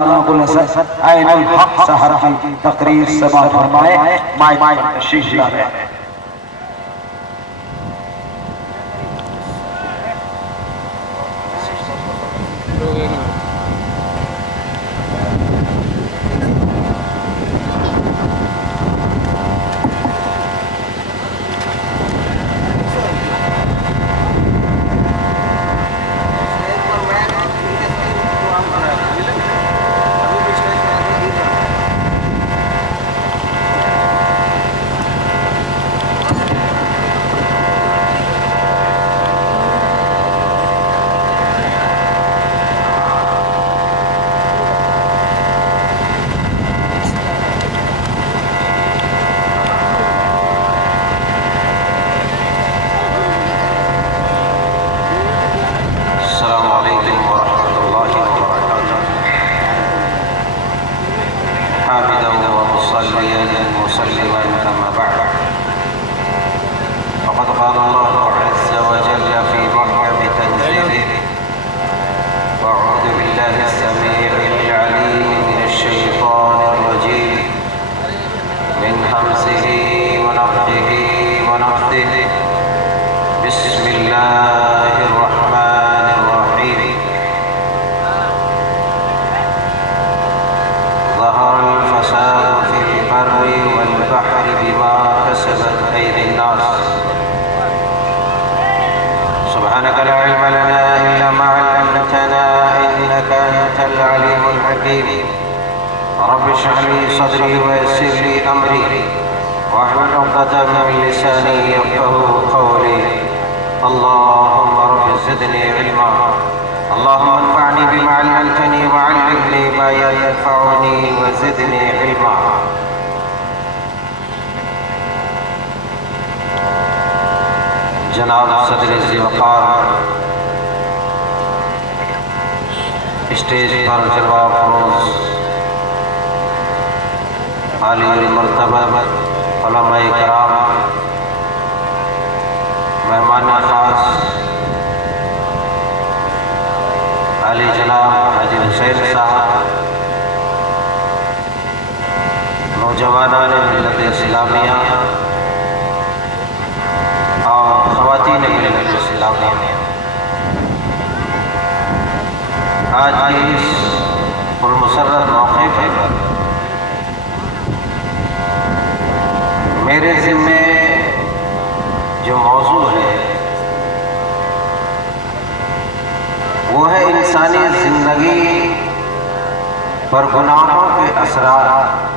عین الحق سحر کی تقریر سماعت فرمائے، مائک تشریف لائے۔ رب اشرح لي صدري ويسر لي امري واحلل عقدة من لساني يفقهوا قولي. اللهم رب زدني علما، اللهم انفعني بما علمتني وعلمني ما ينفعني وزدني علما. جناب صدر ذی وقار اسٹیج پر جلوہ فروز عالی المرتبہ علماء کرام، مہمان خاص علی جناب حاجی حسین صاحب، نوجوانان ملت اسلامیہ اور خواتین ملت اسلامیہ، آج کی اس پرمسرت موقع پر میرے ذمے جو موضوع ہے وہ ہے انسانی زندگی پر گناہوں کے اثرات۔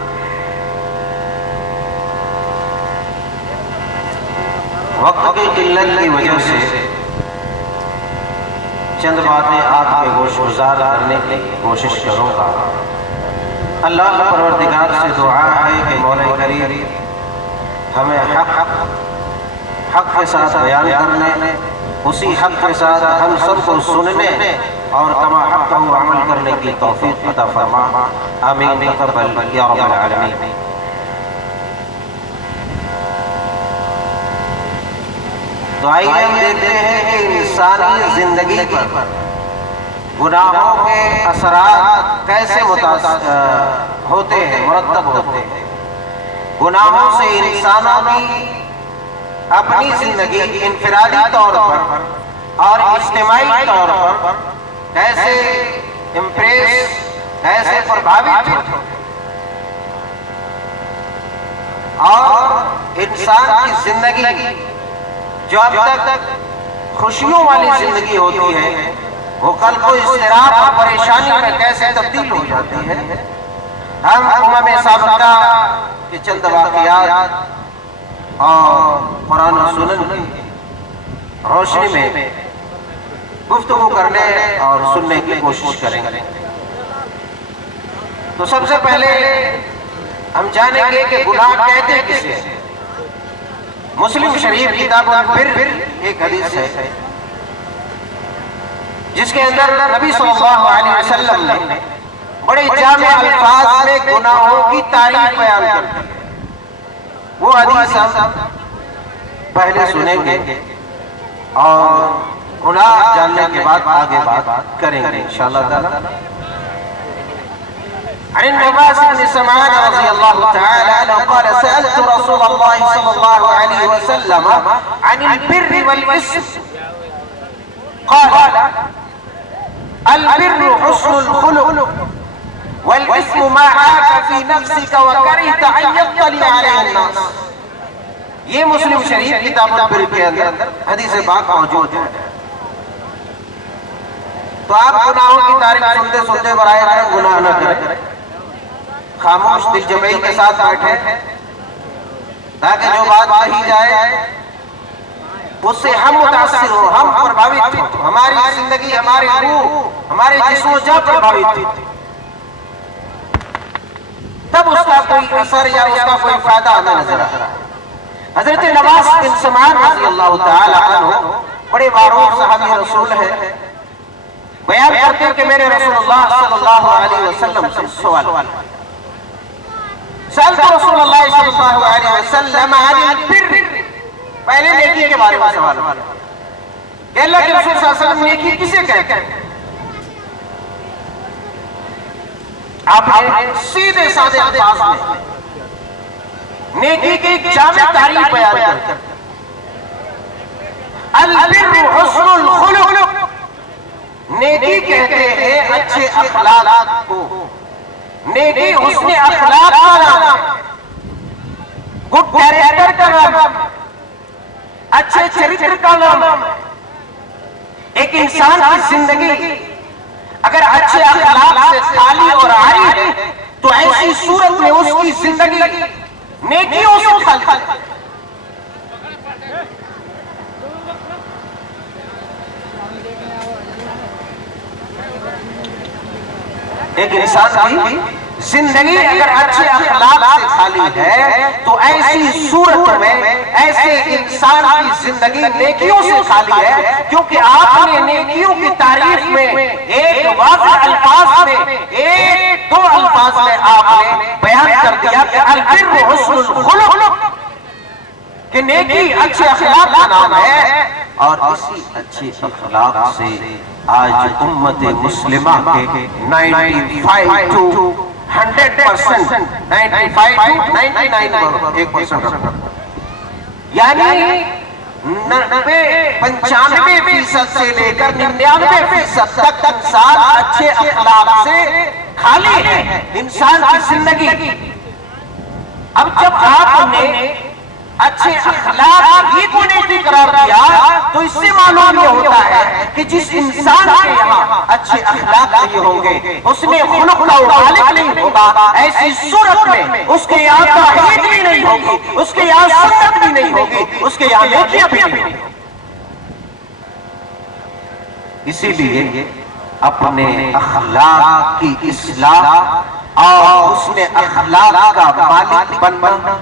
وقت کی قلت کی وجہ سے چند باتیں آپ کے گوش گزار کرنے کی کوشش کروں گا۔ اللہ پروردگار سے دعا ہے کہ مولا کریم ہمیں حق کے ساتھ بیان کرنے، اسی حق کے ساتھ ہم سب کو سننے اور کما حق کو عمل کرنے کی توفیق عطا فرما، آمین تقبل یا رب العالمین۔ تو آئیے ہم دیکھتے ہیں کہ انسانی زندگی پر گناہوں کے اثرات کیسے ہوتے ہیں، مرتب ہوتے ہیں۔ گناہوں سے انسانوں کی اپنی زندگی انفرادی طور پر اور اجتماعی طور پر کیسے امپریس، کیسے پربھاوت ہوتے ہیں، اور انسان کی زندگی جو اب تک خوشیوں والی زندگی ہوتی ہے وہ کل کو اضطراب اور پریشانی میں کیسے تبدیل ہو جاتی ہے۔ ہم امم سابقہ کے چند واقعات اور قرآن و سنن کی روشنی میں گفتگو کرنے اور سننے کی کوشش کریں گے۔ تو سب سے پہلے ہم جانیں گے کہ گناہ کہتے کسے۔ مسلم شریف کتاب البر ایک حدیث ہے جس کے اندر نبی صلی اللہ علیہ وسلم نے بڑے جامع الفاظ میں گناہوں کی تعریف بیان کرتے ہیں۔ وہ حدیث ہم پہلے سنیں گے اور گناہ جاننے کے بعد آگے بات کریں گے انشاءاللہ تعالی۔ عن النواس بن سمعان رضي الله تعالى عنه قال سألت رسول الله صلى الله عليه وسلم عن البر والإثم قال البر حسن الخلق والإثم ما عاك في نفسك وكرهت أن يطلع عليه الناس. یہ مسلم شریف کتاب البر کے اندر حدیث پاک موجود ہے. تو آپ گناہوں کی تاریخ سنتے سنتے برائے کرم گناہ نہ کریں, خاموش دل جمعی کے ساتھ بیٹھے تاکہ جو بات کہی جائے اس سے ہم متاثر ہو, ہم پربھاوت ہو, ہماری زندگی, ہماری روح, ہمارے جسم و جان پربھاوت ہو, تب اس کا کوئی اثر یا اس کا کوئی فائدہ ہمیں نظر آ رہا ہے. حضرت نواس بن سمعان رضی اللہ تعالی عنہ بڑے معروف صحابی رسول ہے. بیان کرتے ہیں کہ میرے رسول اللہ صلی اللہ علیہ وسلم سے سوال, سألت رسول اللہ صلی اللہ علیہ وسلم عن البر, پہلے نیکی کے بارے میں سوال کہ اللہ کے رسول صلی اللہ علیہ وسلم نیکی کسے کہتے ہیں؟ آپ نے سیدھے سادے الفاظ میں نیکی کی ایک جامع تعریف بیان کرتے ہیں. البر حسن الخلق, نیکی کہتے ہیں اچھے اخلاق کو. نیکی حسن اخلاق کا نام ہے, گڈ کیریکٹر کا نام ہے, اچھے چرتر کا نام ہے. ایک انسان کی زندگی اگر اچھے اخلاق سے خالی اور عاری ہے تو ایسی صورت میں اس کی زندگی نیکیوں سے خالی ہے. ایک انسان کی زندگی اگر اچھے اخلاق سے خالی ہے تو ایسی صورت میں ایسے انسان کی زندگی نیکیوں سے خالی ہے, کیونکہ آپ نے نیکیوں کی تعریف میں ایک واضح الفاظ میں, ایک دو الفاظ میں آپ نے بیان کر دیا کہ البر حسن الخلق, کہ نیکی اچھے اخلاق کا نام ہے. اور اسی اچھے اخلاق سے آج امت مسلمہ کے 95 to 100%, 95 to 99% یعنی 95% سے لے کر 99% تک انسان اچھے اخلاق سے خالی ہے. انسان کی زندگی, اب جب آپ نے اچھے اخلاق ہی کو نیکی قرار دیا تو اس سے معلوم یہ ہوتا ہے کہ جس انسان کے یہاں اچھے اخلاق نہیں ہوں گے, اس میں خلق کا خالق نہیں ہوگا, ایسی صورت میں اس کے یہاں توحید بھی نہیں ہوگی, اس کے یہاں سنت بھی نہیں ہوگی, اس کے یہاں نیکیاں بھی نہیں ہوگی. اسی لیے اپنے اخلاق کی اصلاح اور اس نے اخلاق کا مالک بننا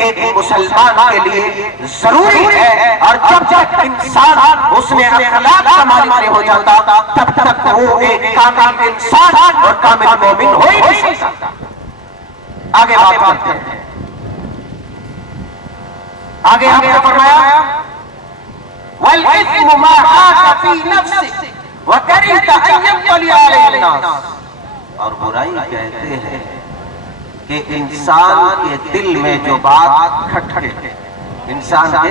ایک مسلمان کے لیے ضروری ہے. اور جب تک انسان اس نے اخلاق کا مالک نہیں ہو جاتا تب تک وہ ایک کامل انسان اور کامل مومن ہو ہی نہیں سکتا. آگے بات کرتے ہیں. آگے ہم نے فرمایا وَالْإِثْمُ مَا حَاكَ فِي نَفْسِكَ وَكَرِهْتَ أَن يَطَّلِعَ عَلَيْهِ النَّاسُ. اور برائی کہتے ہیں کہ انسان کے دل میں جو بات کھٹکے, انسان کے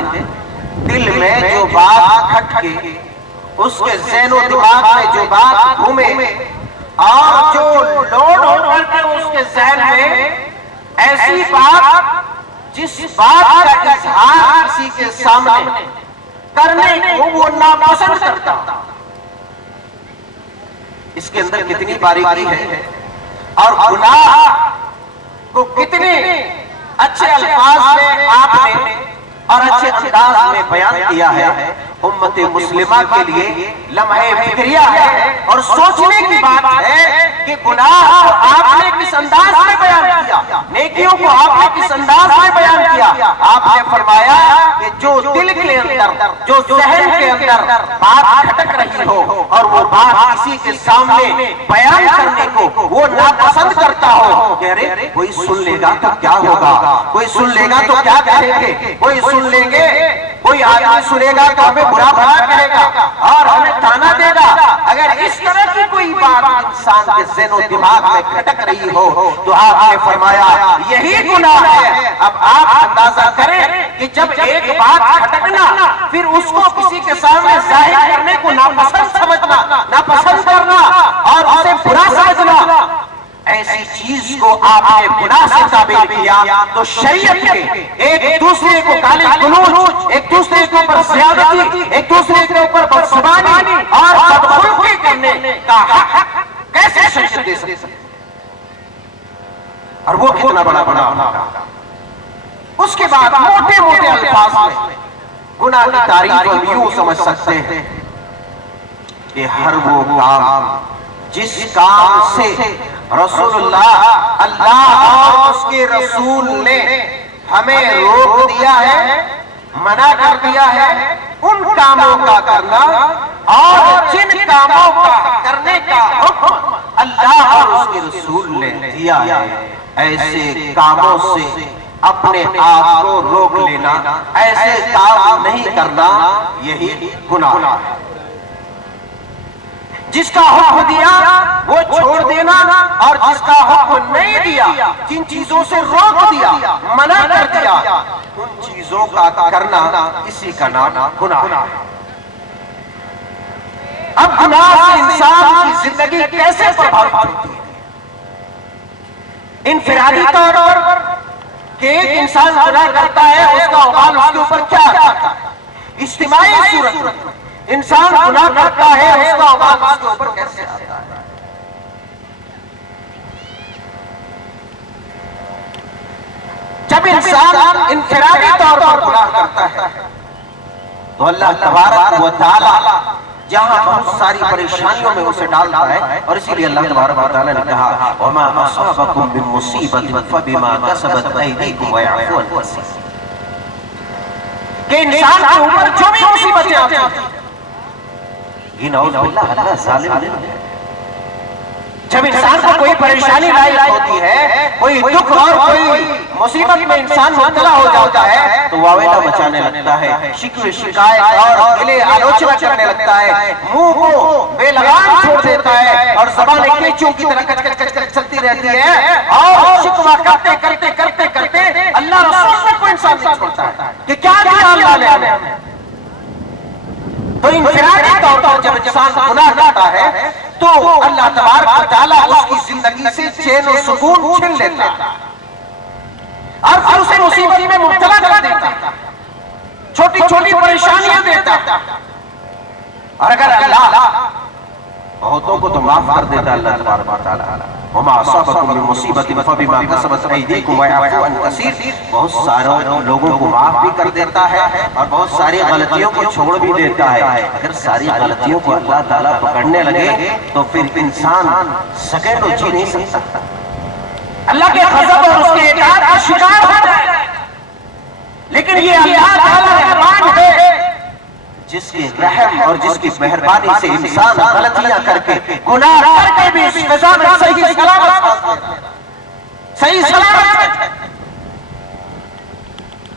دل میں جو بات کھٹکے, اس کے ذہن و دماغ میں جو بات گھومے اور جو لوڈ ہو کر کے اس کے ذہن میں ایسی بات جس بات کا اظہار کسی کے سامنے کرنے کو وہ ناپسند کرتا. اس کے اندر کتنی باریکی ہے اور گناہ کو کتنے اچھے الفاظ میں آپ نے اور اچھے انداز میں بیان کیا ہے. امت مسلمہ کے لیے لمحہ فکریہ ہے اور سوچنے کی بات ہے کہ گناہ کو آپ نے کس انداز میں بیان کیا, نیکیوں کو آپ نے کس انداز میں بیان کیا. آپ نے فرمایا کہ جو دل کے اندر, جو ذہن کے اندر بات کھٹک رہی ہو اور وہ بات کسی کے سامنے بیان کرنے کو وہ ناپسند کرتا ہو, کہ ارے کوئی سن لے گا تو کیا ہوگا, کوئی سن لے گا تو کیا کہیں گے, کوئی سن لیں گے, کوئی آدمی سنے گا تو ہمیں برا بھلا کہے گا اور ہمیں تانا دے گا. اگر اس طرح کی کوئی بات انسان کے ذہن و دماغ میں کھٹک رہی ہو تو آپ نے فرمایا یہی گناہ ہے۔ اب آپ اندازہ کریں کہ جب ایک بات کھٹکنا پھر اس کو کسی کے سامنے ظاہر کرنے کو ناپسند سمجھنا، ناپسند کرنا اور اسے برا سمجھنا، ایسی چیز کو آپ نے گناہ سے تعبیر کیا تو شریعت کے ایک دوسرے کو گالی گلوچ، ایک دوسرے کے اوپر زیادتی، ایک دوسرے کے اوپر بدزبانی اور بدخلقی کرنے کا حق کیسے شریعت دے سکتی؟ اور وہ کتنا بڑا گناہ۔ اس کے بعد موٹے موٹے الفاظ میں گناہ کی تعریف ہم یوں سمجھ سکتے ہیں کہ ہر وہ کام جس کام سے رسول اللہ اور اس کے رسول نے ہمیں روک دیا ہے، منع کر دیا ہے، ان کاموں کا کرنا اور جن کاموں کا کرنے کا حکم اللہ اور اس کے رسول نے دیا ہے، ایسے کاموں سے اپنے آپ کو روک لینا، ایسے کام نہیں کرنا، یہی گناہ ہے۔ جس کا حکم دیا وہ چھوڑ دینا اور جس کا حکم نہیں دیا، جن چیزوں سے روک دیا، منع کر دیا، ان چیزوں کا کرنا اسی کا نام گناہ ہے۔ اب گناہ سے انسان کی زندگی کیسے پربھاوت ہوتی ہے؟ انفرادی طور پر کہ ایک انسان گناہ کرتا ہے اس کا وبال اس کے اوپر کیا آتا ہے؟ اجتماعی صورت میں انسان گناہ کرتا ہے اس کا وبال اس کے اوپر کیسے آتا ہے؟ جب انسان انفرادی طور پر گناہ کرتا ہے تو اللہ تبارک و تعالی جہاں بہت ساری پریشانیوں میں اسے ڈالتا ہے، اور اسی لیے اللہ تبارک و تعالی نے کہا وَمَا أَصَابَكُم مِّن مُّصِيبَةٍ فَبِمَا كَسَبَتْ أَيْدِيكُمْ وَيَعْفُو عَن كَثِيرٍ، کہ انسان کے اوپر جو بھی مصیبتیں آتی ہیں یہ نعوذ باللہ اللہ ظالم نہیں ہے۔ جب انسان کو کوئی پریشانی لاحق ہوتی ہے، کوئی دکھ اور کوئی مصیبت میں انسان مبتلا ہو جاتا ہے تو واویلا مچانے لگتا ہے، شکوے شکایت اور گلے آلوچنا کرنے لگتا ہے، منہ کو بے لگام چھوڑ دیتا ہے اور زبان کیچوں کی طرح کچ کچ کچ چلتی رہتی ہے، اور شکوہ کرتے کرتے کرتے کرتے اللہ رسول تک کو انسان نہیں چھوڑتا ہے کہ کیا دیا اللہ نے ہمیں۔ تو انفرادی طور پر جب انسان گناہ کرتا ہے تو اللہ تبارک و تعالیٰ اس کی زندگی سے چین و سکون چھین لیتا ہے اور پھر اسے مصیبت میں مبتلا کر دیتا ہے، چھوٹی چھوٹی پریشانیاں دیتا ہے، اور اگر اللہ بہتوں کو تو معاف کر دیتا اللہ تبارک و تعالیٰ وَمَا أَصَابَكُم مِّن مُّصِيبَةٍ فَبِمَا كَسَبَتْ أَيْدِيكُمْ وَيَعْفُو عَن كَثِيرٍ، بہت سارے لوگوں کو معاف بھی کر دیتا ہے اور بہت ساری غلطیوں کو چھوڑ بھی دیتا ہے۔ اگر ساری غلطیوں کو اللہ تعالیٰ پکڑنے لگے تو پھر انسان سیکنڈ جی نہیں سکتا، اللہ کے غضب اور اس کے اطاعت کا شکار ہو جائے گا۔ لیکن یہ اللہ تعالیٰ رحمان ہے جس کے رحم اور جس کی مہربانی سے انسان غلطیاں کر کے گناہ کر کے بھی اس فضا میں صحیح سلامت ہے۔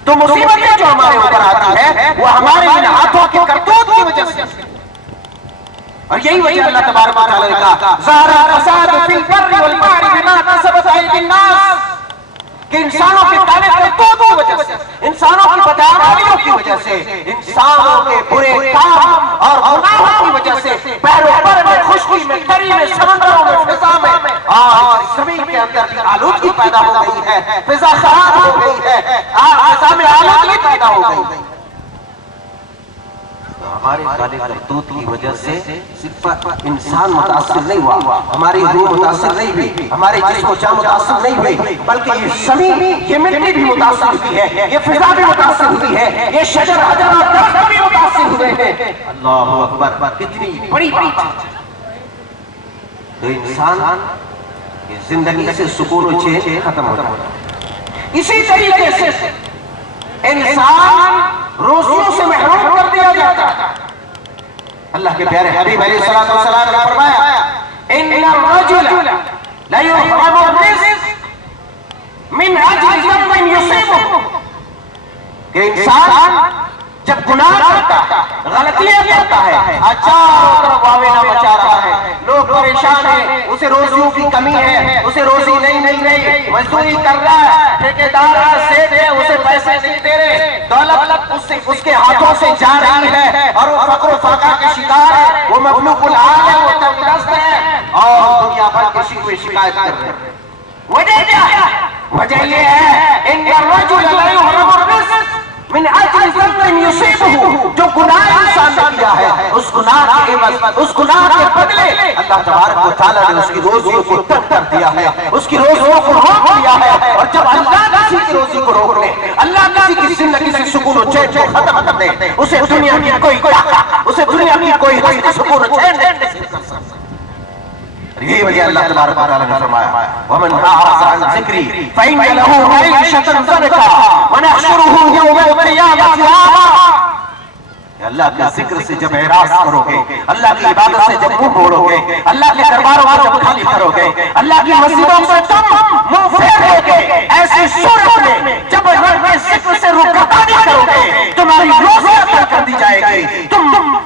تو مصیبتیں جو ہمارے اوپر آتی ہے وہ ہمارے ان ہاتھوں کے کرتوت کی وجہ سے، اور یہی وجہ اللہ تبارک و تعالی نے کہا ظَهَرَ الْفَسَادُ فِي الْبَرِّ وَالْبَحْرِ بِمَا كَسَبَتْ أَيْدِي النَّاسِ، کہ انسانوں کے کالے کرتوت کی وجہ سے، انسانوں کی بدعمالیوں کی وجہ سے، انسانوں کے برے کام اور گناہوں کی وجہ سے بحر و بر میں، خشکی میں، تری میں، سمندروں میں، فضا میں آج زمین کے اندر بھی آلودگی پیدا ہو گئی ہے، فضا خراب ہو گئی ہے، فضا میں آلودگی پیدا ہو گئی۔ ہمارے کالے کرتوت کی وجہ سے صرف انسان متاثر نہیں ہوا، ہماری روح متاثر نہیں ہوئی، ہمارے جسم و جان متاثر نہیں ہوئی، بلکہ یہ زمین، یہ مٹی بھی متاثر ہوئی ہے، یہ فضا بھی متاثر ہوئی ہے، یہ شجر حجر اور درخت بھی متاثر ہوئے ہیں۔ اللہ اکبر، کتنی بڑی بات ہے۔ تو انسان کی زندگی سے سکون و چین ختم ہو جاتا ہے۔ اسی طریقے سے انسان روزیوں سے محروم کر دیا جاتا ہے۔ اللہ کے پیارے حبیب علیہ السلام نے فرمایا ان الرجل لا يحرم الرزق من اجل ذنب يصيبه، کہ انسان جب گناہ کرتا ہے، غلطیاں کرتا ہے، چاروں طرف واویلا مچا رہا ہے، لوگ پریشان ہیں، اسے روزیوں کی کمی ہے، اسے روزی نہیں مل رہی، مزدوری کر رہا ہے، ٹھیکیدار ہے، سیٹ ہے، اسے پیسے نہیں دے رہے، دولت اس کے ہاتھوں سے جا رہی ہے اور وہ فقر و فاقہ کے شکار ہے، وہ مغلوب الحال ہے، وہ تنگدست ہے اور دنیا بھر کے شکوے شکایت کر رہے ہیں۔ وجہ کیا ہے؟ وجہ یہ ہے ان الرجل لا يهرب الرزق من اجل ذنب يصيبه، جو گناہ انسان نے کیا ہے اس گناہ کے عوض، اس گناہ کے بدلے اللہ تبارک و تعالیٰ نے اس کی روزیوں کو تنگ کر دیا ہے، اس کی روزیوں کو روک دیا ہے۔ اور جب اللہ کسی کی روزی کو روک لے، اللہ کسی کی زندگی سے سکون و چین کو ختم کر دے، اسے دنیا کی کوئی طاقت، اسے دنیا کی کوئی ہستی سکون و چین نہیں دے سکتا۔ یہی وجہ اللہ تبارک و تعالیٰ نے فرمایا وَمَنْ أَعْرَضَ عَنْ ذِكْرِي فَإِنَّ لَهُ مَعِيشَةً ضَنْكًا وَنَحْشُرُهُ يَوْمَ الْقِيَامَةِ أَعْمَى۔ اللہ کے ذکر سے جب اعراض کرو گے، اللہ کی عبادت سے جب منہ موڑو گے، اللہ کے درباروں کو جب خالی کرو گے، اللہ کی مسجدوں سے تم منہ پھیرو گے، ایسی صورت میں جب رب کے ذکر سے رکابی کرو گے، تمہاری روزیاں تنگ کر دی جائے گی، تم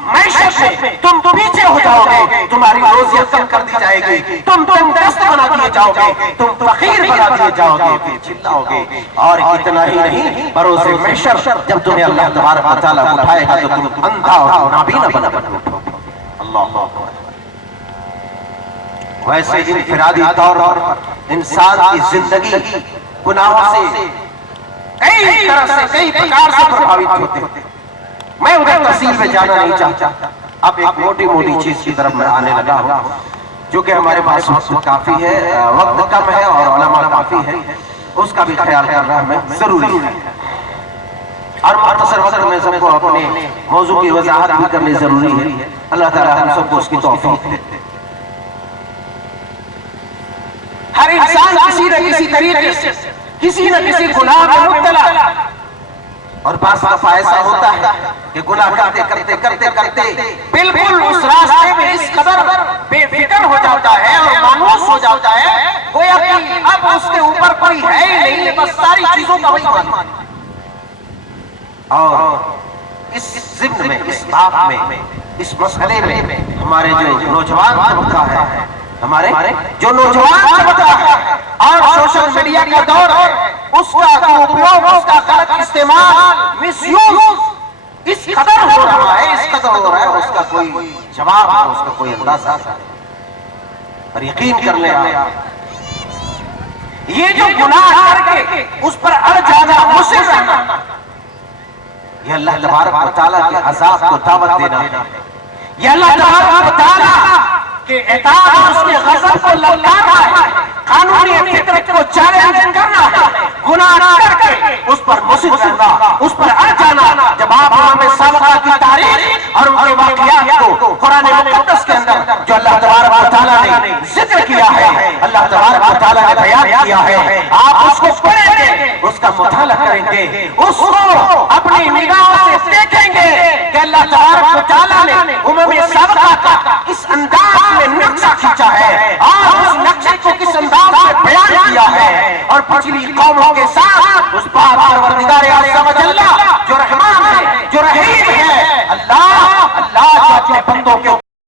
معیشت میں تم پیچھے ہو جاؤ گے، تمہاری روزیاں کم کر دی جائے گی، تم دست بنا دیے جاؤ گے، تم فقیر بنا دیے جاؤ گے، پھر چلاؤ گے۔ اور اتنا ہی نہیں، بروز محشر جب تمہیں اللہ تبارک و تعالیٰ اٹھائے گا تو تم اندھا اور نابینا بنا اٹھو گے۔ اللہ اکبر۔ ویسے انفرادی طور پر انسان کی زندگی گناہوں سے کئی طرح سے، کئی پرکار سے پربھاوت ہوتے ہیں۔ میں ادھر تفصیل میں جانا نہیں چاہتا، اب ایک موٹی موٹی چیز کی طرف میں آنے لگا ہوں، جو کہ ہمارے پاس وقت کافی ہے، وقت کم ہے اور علماء کافی ہے، اس کا بھی خیال کرنا ہمیں ضروری ہے۔ اور مختصر وقت میں سب کو اپنے موضوع کی وضاحت بھی کرنی ضروری ہے۔ اللہ تعالیٰ ہم سب کو اس کی توفیق دے۔ ہر انسان کسی نہ کسی طریقے سے کسی نہ کسی گناہ میں مبتلا، اور بعض دفعہ ایسا ہوتا ہے کہ گناہ کرتے کرتے کرتے کرتے بالکل اس راستے میں اس قدر بے فکر ہو جاتا ہے اور مانوس ہو جاتا ہے، گویا کہ اب اس کے اوپر کوئی ہے ہی نہیں، بس ساری چیزوں کا وہی مان۔ اور اس ضمن میں، اس باب میں، اس مسئلے میں ہمارے جو نوجوان طبقہ ہے، ہمارے جو نوجوان طبقہ ہے اور سوشل میڈیا کا دور ہے، اس کا اپیوگ، اس کا غلط استعمال، مس یوز اس قدر ہو رہا ہے، اس قدر ہو رہا ہے، اس کا کوئی جواب ہے، اس کا کوئی اندازہ ہے۔ اور یقین کر لیں یہ جو گناہ کر کے اس پر اڑ جانا، مصر رہنا، یہ اللہ تبارک و تعالیٰ کے عذاب کو دعوت دینا ہے، یہ اللہ تبارک و تعالیٰ کہ اطاعت اور اس کے غضب کو للکارنا ہے، قانونی فطرت کو چیلنج کرنا ہے، گناہ کر کے اس پر مصر رہنا، اس پر اڑ جانا۔ جب آپ امام سابقہ کی تاریخ اور ان کے واقعات کو قرآن مقدس کے اندر جو اللہ تبارک و تعالیٰ نے ذکر کیا ہے، اللہ تبارک و تعالیٰ نے بیان کیا ہے، آپ اس کو پڑھیں گے، اس کا مطالعہ کریں گے، اس کو اپنی نگاہوں سے دیکھیں گے کہ اللہ تبارک و تعالیٰ نے امم سابقہ کا اس انداز میں نقشہ کھینچا ہے اور اس نقشے کو کس انداز میں بیان کیا ہے، اور پچھلی قوموں کے ساتھ اس پاک پروردگار عز و جل جو رحمان ہے، جو رحیم ہے، اللہ جو اپنے بندوں کے